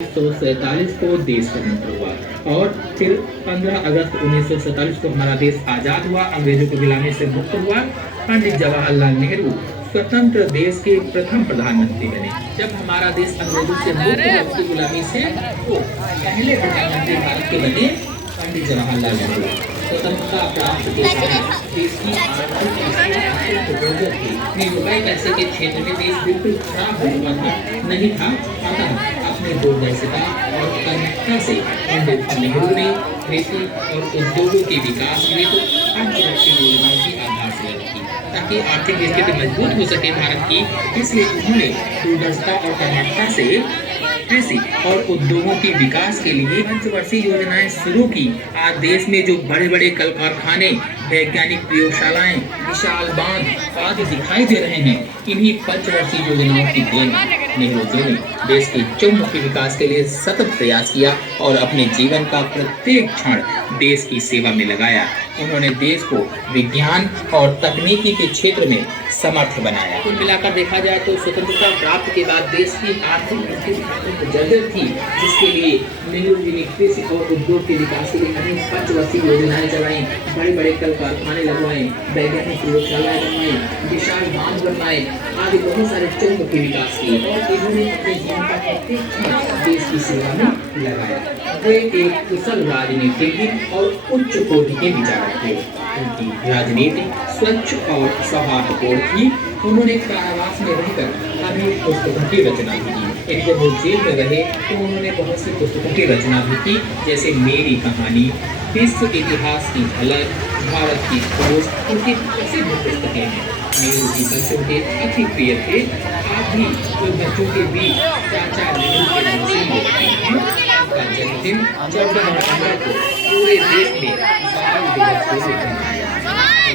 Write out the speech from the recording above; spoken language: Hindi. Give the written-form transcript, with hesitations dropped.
1947 को देश स्वतंत्र हुआ और फिर 15 अगस्त 1947 को हमारा देश आजाद हुआ, अंग्रेजों को गुलामी से मुक्त हुआ। पंडित जवाहरलाल नेहरू स्वतंत्र देश के प्रथम प्रधानमंत्री बने। जब हमारा देश अंग्रेजों से मुक्त हुआ उसकी गुलामी से, तो पहले प्रधानमंत्री भारत के बने पंडित जवाहरलाल नेहरू। स्वतंत्रता प्राप्त के समय देश की आर्थिक जरूरत थी। महंगाई पैसे के क्षेत्र में देश बिल्कुल खराब हो चुका था, नहीं था। अतः अपनी दूरदर्शिता और कर्मठता से पंडित नेहरू ने कृषि और उद्योगों के विकास के लिए तो पंचवर्षीय योजनाओं की आधारशिला रखी ताकि आर्थिक स्थिति मजबूत हो सके भारत की। इसलिए उन्होंने दूरदर्शिता और कर्मठता से कृषि और उद्योगों के विकास के लिए पंचवर्षीय योजनाएं शुरू की। आज देश में जो बड़े बड़े कल कारखाने, वैज्ञानिक प्रयोगशालाएं, विशाल बांध आदि दिखाई दे रहे हैं, इन्हीं पंचवर्षीय योजनाओं की देन। नेहरू जी ने देश के चहुमुखी विकास के लिए सतत प्रयास किया और अपने जीवन का प्रत्येक क्षण देश की सेवा में लगाया। उन्होंने देश को विज्ञान और तकनीकी के क्षेत्र में समर्थ बनाया। कुल मिलाकर देखा जाए तो स्वतंत्रता प्राप्त के बाद देश की आर्थिक स्थिति जर्जर थी, जिसके लिए नेहरू जी ने कृषि और उद्योग के विकास के लिए अनेक पंचवर्षीय योजनाएं चलाई, बड़े बड़े कल कारखाने लगवाए, वैज्ञानिक प्रयोगशालाएं बनवाई, विशाल बांध बनवाए आदि बहुत सारे चहुमुखी विकास किए और इन्होंने अपने जीवन का प्रत्येक क्षण देश की सेवा में लगाया। वे एक कुशल राजनीतिज्ञ और उच्च कोटि के विचारक थे। उनकी राजनीति स्वच्छ और सौहार्दपूर्ण थी। उन्होंने कारावास में रहकर अनेक पुस्तकों की रचना भी की। एक जब वो जेल में रहे तो उन्होंने बहुत सी पुस्तकों की रचना भी की, जैसे मेरी कहानी, विश्व इतिहास की झलक, भारत की खोज, उनकी प्रसिद्ध पुस्तकें हैं। नेहरू जी बच्चों के अति प्रिय थे। आज भी जो बच्चों के बीच चाचा नेहरू के नाम से लोग हैं, उनका जन्मदिन 14 नवंबर को पूरे देश में बाल दिवस के रूप में मनाया जाता है।